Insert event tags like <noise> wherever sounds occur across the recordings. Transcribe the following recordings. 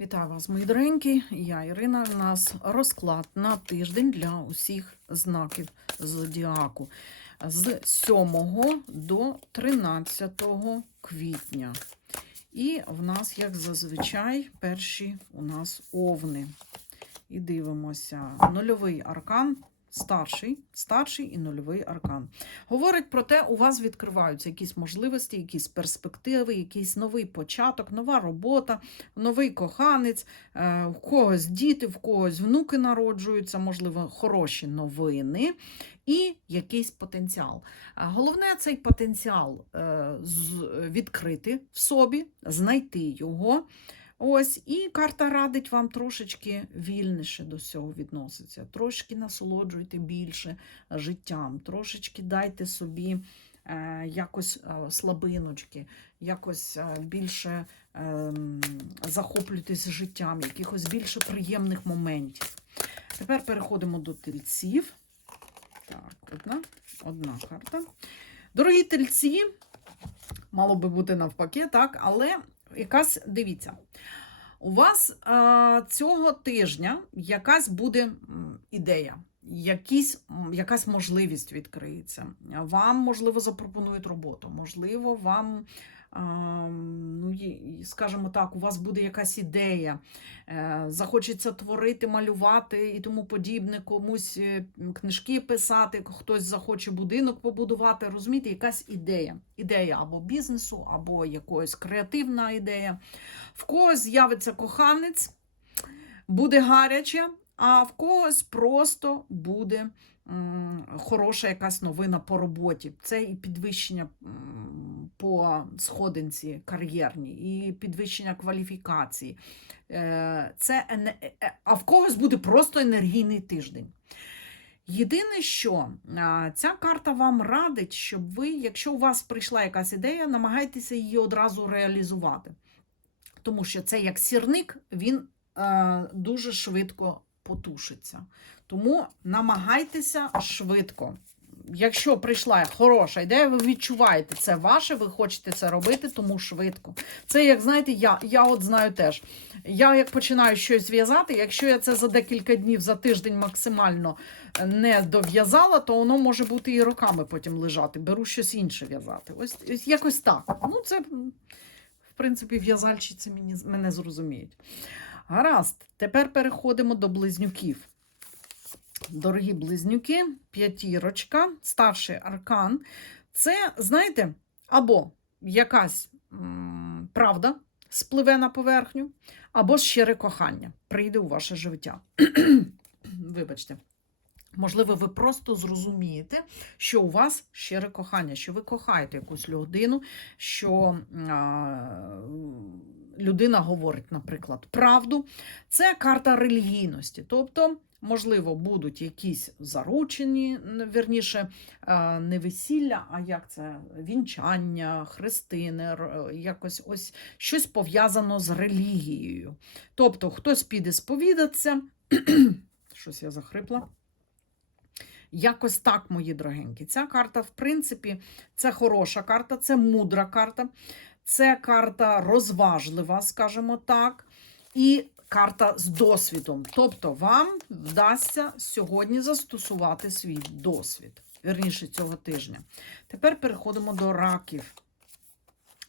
Вітаю вас, мої доренькі. Я Ірина. У нас розклад на тиждень для усіх знаків зодіаку з 7 до 13 квітня. І в нас, як зазвичай, перші у нас овни. І дивимося. Нульовий аркан, старший, старший і нульовий аркан. Говорить про те, у вас відкриваються якісь можливості, якісь перспективи, якийсь новий початок, нова робота, новий коханець, е, в когось діти, в когось внуки народжуються, можливо, хороші новини і якийсь потенціал. Головне цей потенціал е, відкрити в собі, знайти його. Ось, і карта радить вам трошечки вільніше до цього відноситься. Трошки насолоджуйте більше життям, трошечки дайте собі е, якось е, слабиночки, якось е, більше ем, захоплюйтесь життям, якихось більше приємних моментів. Тепер переходимо до тельців. Так, одна, одна карта. Дорогі тельці, мало би бути навпаки, так, але якась, дивіться, у вас а, цього тижня якась буде ідея. Якісь, якась можливість відкриється. Вам, можливо, запропонують роботу, можливо, вам, ну, скажімо так, у вас буде якась ідея, е, захочеться творити, малювати і тому подібне, комусь е, книжки писати, хтось захоче будинок побудувати. Розумієте, якась ідея. Ідея або бізнесу, або якоїсь креативна ідея. В когось з'явиться коханець, буде гаряче, а в когось просто буде хороша якась новина по роботі. Це і підвищення по сходинці кар'єрній, і підвищення кваліфікації. Е, Це, е, а в когось буде просто енергійний тиждень. Єдине, що ця карта вам радить, щоб ви, якщо у вас прийшла якась ідея, намагайтеся її одразу реалізувати. Тому що це як сірник, він е, дуже швидко потушиться. Тому намагайтеся швидко. Якщо прийшла хороша ідея, ви відчуваєте, це ваше, ви хочете це робити, тому швидко. Це, як знаєте, я, я от знаю теж. Я як починаю щось в'язати, якщо я це за декілька днів, за тиждень максимально е, не дов'язала, то воно може бути і роками потім лежати. Беру щось інше в'язати. Ось, ось якось так. Ну, це, в принципі, в'язальщиці мене зрозуміють. Гаразд, тепер переходимо до близнюків. Дорогі близнюки, п'ятірочка, старший аркан. Це, знаєте, або якась м, правда спливе на поверхню, або щире кохання прийде у ваше життя. <clears throat> Вибачте. Можливо, ви просто зрозумієте, що у вас щире кохання, що ви кохаєте якусь людину, що а, людина говорить, наприклад, правду. Це карта релігійності. Тобто, можливо, будуть якісь заручені, а, не весілля, а як це вінчання, хрестини, якось ось щось пов'язано з релігією. Тобто, хтось піде сповідатися, <clears throat> щось я захрипла. Якось так, мої дорогенькі. Ця карта, в принципі, це хороша карта, це мудра карта, це карта розважлива, скажімо так, і карта з досвідом. Тобто вам вдасться сьогодні застосувати свій досвід, вірніше цього тижня. Тепер переходимо до раків.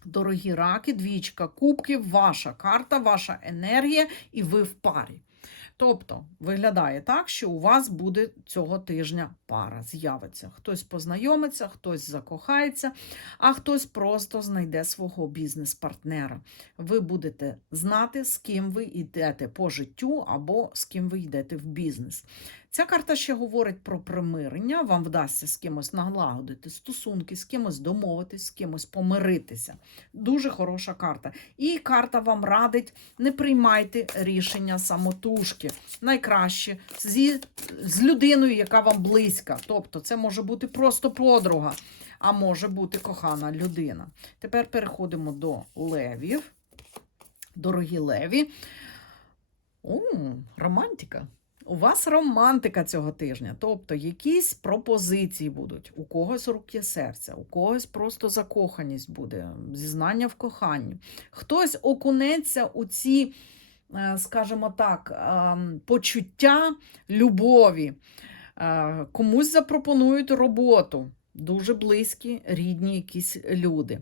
Дорогі раки, двічка кубків, ваша карта, ваша енергія, і ви в парі. Тобто виглядає так, що у вас буде цього тижня пара з'явиться. Хтось познайомиться, хтось закохається, а хтось просто знайде свого бізнес-партнера. Ви будете знати, з ким ви йдете по життю або з ким ви йдете в бізнес. Ця карта ще говорить про примирення. Вам вдасться з кимось налагодити стосунки, з кимось домовитись, з кимось помиритися. Дуже хороша карта. І карта вам радить не приймайте рішення самотужки. Найкраще зі, з людиною, яка вам близька. Тобто, це може бути просто подруга, а може бути кохана людина. Тепер переходимо до левів. Дорогі леві. О, романтика. У вас романтика цього тижня, тобто якісь пропозиції будуть. У когось руки серця, у когось просто закоханість буде, зізнання в коханні. Хтось окунеться у ці е, скажімо так, ем, почуття любові. Е, Комусь запропонують роботу, дуже близькі, рідні якісь люди.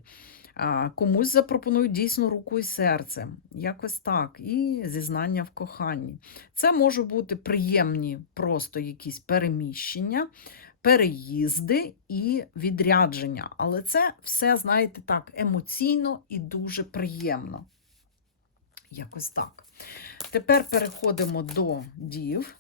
Комусь запропонують дійсно руку і серце, якось так, і зізнання в коханні. Це можуть бути приємні просто якісь переміщення, переїзди і відрядження. Але це все, знаєте, так, емоційно і дуже приємно. Якось так. Тепер переходимо до дів.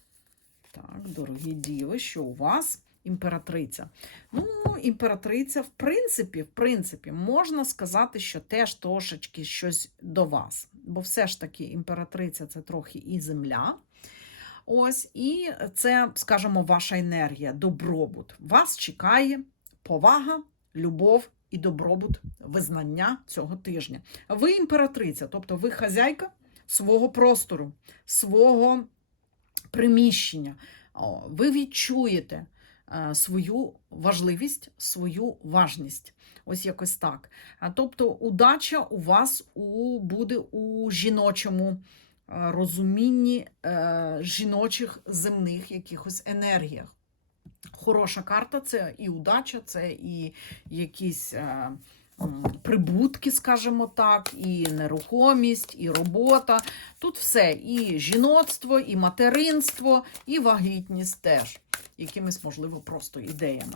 Так, дорогі діви, що у вас імператриця? Ну, імператриця, в принципі, в принципі, можна сказати, що теж трошечки щось до вас. Бо все ж таки імператриця це трохи і земля. Ось, і це, скажімо, ваша енергія, добробут. Вас чекає повага, любов і добробут, визнання цього тижня. Ви імператриця, тобто ви хазяйка свого простору, свого приміщення. Ви відчуєте е, свою важливість, свою важність. Ось якось так. Тобто, удача у вас буде у жіночому е, розумінні е, жіночих земних якихось енергіях. Хороша карта це і удача, це і якісь прибутки, скажімо так, і нерухомість, і робота. Тут все: і жіноцтво, і материнство, і вагітність теж. Якимись, можливо, просто ідеями.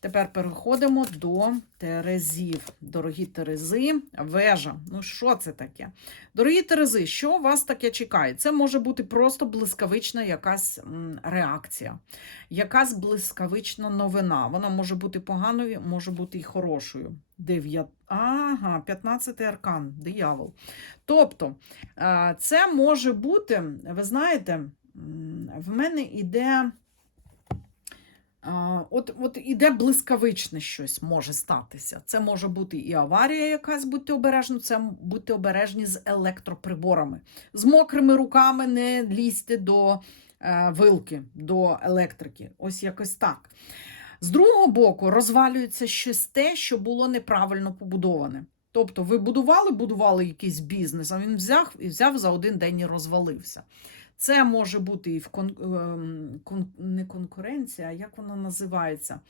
Тепер переходимо до Терезів. Дорогі Терези, вежа. Ну, що це таке? Дорогі Терези, що вас таке чекає? Це може бути просто блискавична якась реакція, якась блискавична новина. Вона може бути поганою, може бути і хорошою. Дев'ят... Ага, 15 аркан, диявол. Тобто, е, це може бути, ви знаєте, в мене іде. От, от іде блискавичне щось може статися. Це може бути і аварія якась, будьте обережні, це будьте обережні з електроприборами. З мокрими руками не лізьте до е, вилки, до електрики. Ось якось так. З другого боку, розвалюється щось те, що було неправильно побудоване. Тобто, ви будували, будували якийсь бізнес, а він взяв і взяв за один день і розвалився. Це може бути і в кон, ем, кон, не конкуренція, а як вона називається?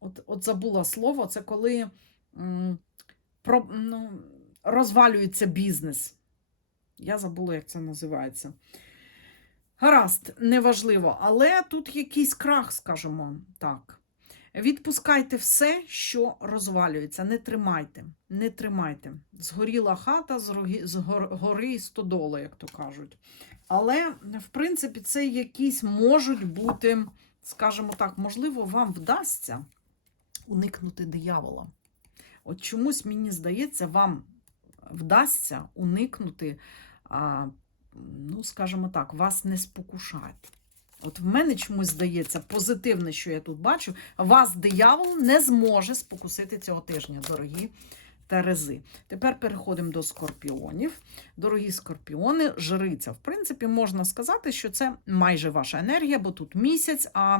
От, от забула слово, це коли про, ну, розвалюється бізнес. Я забула, як це називається. Гаразд, неважливо, але тут якийсь крах, скажімо так. Відпускайте все, що розвалюється. Не тримайте, не тримайте. Згоріла хата, з гори і стодола, як то кажуть. Але, в принципі, це якісь можуть бути, скажімо так, можливо, вам вдасться уникнути диявола. От чомусь, мені здається, вам вдасться уникнути, ну, скажімо так, вас не спокушати. От в мене чомусь здається позитивне, що я тут бачу, вас диявол не зможе спокусити цього тижня, дорогі Терези. Тепер переходимо до скорпіонів. Дорогі скорпіони, жриця. В принципі, можна сказати, що це майже ваша енергія, бо тут місяць, а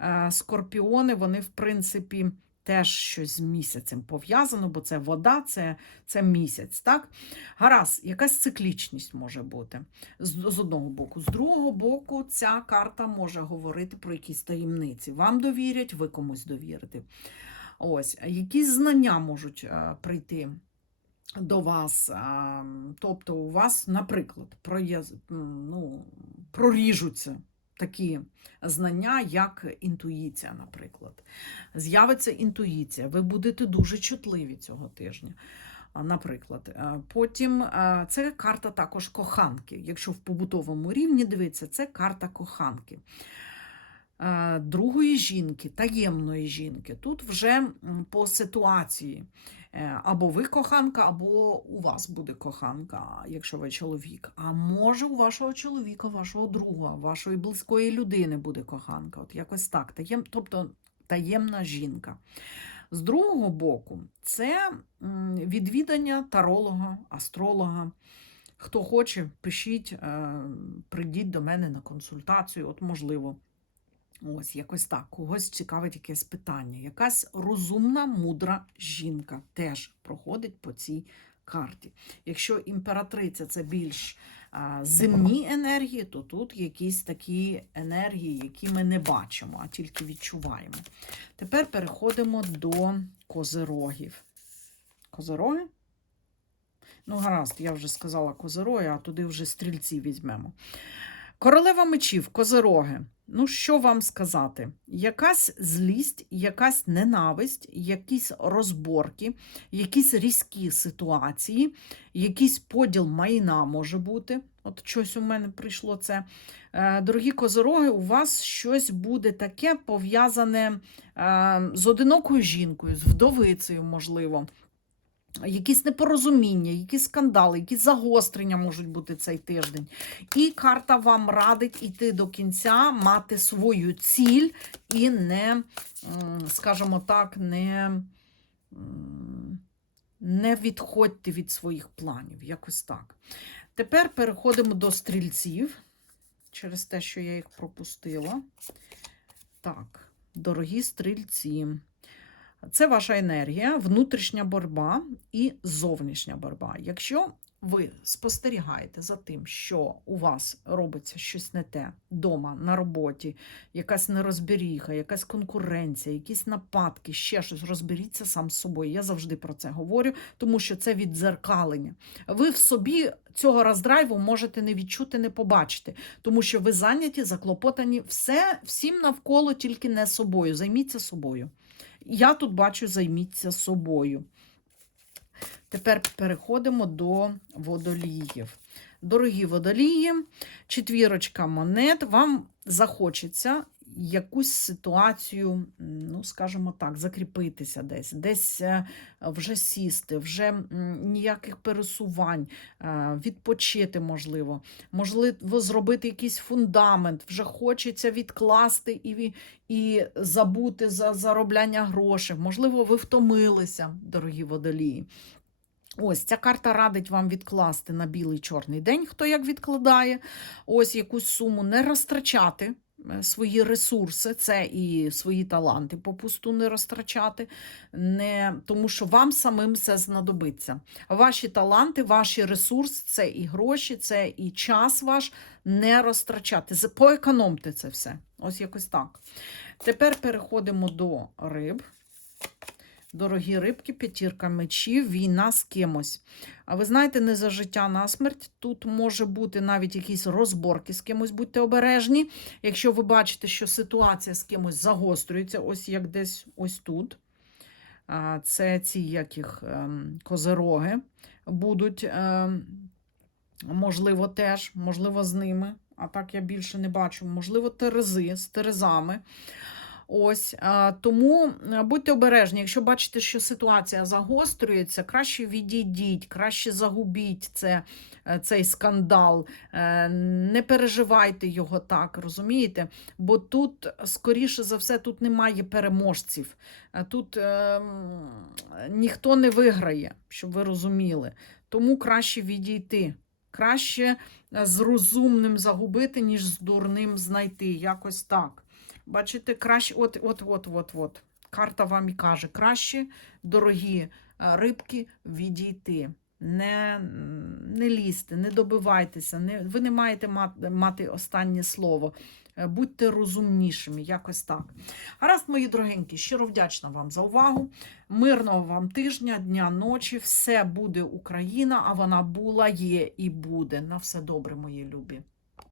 е, скорпіони, вони, в принципі, теж щось з місяцем пов'язано, бо це вода, це, це місяць. так? Гаразд, якась циклічність може бути з, з одного боку. З другого боку, ця карта може говорити про якісь таємниці. Вам довірять, ви комусь довірите. Ось, якісь знання можуть е, прийти до вас. тобто, у вас, наприклад, ну, проріжуться такі знання, як інтуїція, наприклад. З'явиться інтуїція, ви будете дуже чутливі цього тижня. Наприклад, потім це карта також коханки. Якщо в побутовому рівні дивитися, це карта коханки. Е, Другої жінки, таємної жінки. Тут вже по ситуації. Е, Або ви коханка, або у вас буде коханка, якщо ви чоловік. А може, у вашого чоловіка, вашого друга, вашої близької людини буде коханка. От якось так. Таєм, тобто таємна жінка. З другого боку, це відвідання таролога, астролога. Хто хоче, пишіть, е, прийдіть до мене на консультацію, от можливо. Ось якось так. Когось цікавить якесь питання. Якась розумна, мудра жінка теж проходить по цій карті. Якщо імператриця це більш земні енергії, то тут якісь такі енергії, які ми не бачимо, а тільки відчуваємо. Тепер переходимо до козирогів. Козироги? Ну, гаразд, я вже сказала козироги, а туди вже стрільці візьмемо. Королева мечів, козироги. Ну, що вам сказати? Якась злість, якась ненависть, якісь розборки, якісь різкі ситуації, якийсь поділ майна може бути. От щось у мене прийшло це. Е, Дорогі козироги, у вас щось буде таке пов'язане е, з одинокою жінкою, з вдовицею, можливо. Якісь непорозуміння, якісь скандали, якісь загострення можуть бути цей тиждень. І карта вам радить іти до кінця, мати свою ціль і не, скажімо так, не, не відходьте від своїх планів. Якось так. Тепер переходимо до стрільців через те, що я їх пропустила. Так, дорогі стрільці. Це ваша енергія, внутрішня боротьба і зовнішня боротьба. Якщо ви спостерігаєте за тим, що у вас робиться щось не те вдома, на роботі, якась нерозберіга, якась конкуренція, якісь нападки, ще щось, розберіться сам з собою. Я завжди про це говорю, тому що це віддзеркалення. Ви в собі цього роздрайву можете не відчути, не побачити, тому що ви зайняті, заклопотані все, всім навколо, тільки не собою. Займіться собою. Я тут бачу, займіться собою. Тепер переходимо до водоліїв. Дорогі водолії, четвірочка монет, вам захочеться якусь ситуацію, ну, скажімо так, закріпитися десь, десь е, вже сісти, вже ніяких пересувань, е, відпочити можливо, можливо, зробити якийсь фундамент, вже хочеться відкласти і, і забути за заробляння грошей. Можливо, ви втомилися, дорогі водолії. Ось ця карта радить вам відкласти на білий чорний день, хто як відкладає. Ось якусь суму не розтрачати свої ресурси, це і свої таланти попусту не розтрачати, не, тому що вам самим це знадобиться. Ваші таланти, ваші ресурси це і гроші, це і час ваш не розтрачати. Поекономте це все. Ось якось так. Тепер переходимо до риб. Дорогі рибки, п'ятірка мечів, війна з кимось. А ви знаєте, не за життя на смерть. Тут може бути навіть якісь розборки з кимось, будьте обережні. Якщо ви бачите, що ситуація з кимось загострюється, ось як десь ось тут. Це ці яких ем, козероги будуть, ем, можливо, теж, можливо, з ними. А так я більше не бачу. Можливо, терези з терезами. Ось тому будьте обережні, якщо бачите, що ситуація загострюється, краще відійдіть, краще загубіть це, е, цей скандал, Е, не переживайте його так, розумієте? Бо тут, скоріше за все, тут немає переможців. Е, Тут е, ніхто не виграє, щоб ви розуміли. Тому краще відійти. Краще з розумним загубити, ніж з дурним знайти. Якось так. Бачите, краще, от, от, от, от, от. Карта вам і каже, краще, дорогі е, рибки, відійти. Не, не лізьте, не добивайтеся, не, ви не маєте мати, мати останнє слово. Е, Будьте розумнішими, якось так. Гаразд, мої дорогенькі, щиро вдячна вам за увагу. Мирного вам тижня, дня, ночі. Все буде Україна, а вона була, є і буде. На все добре, мої любі.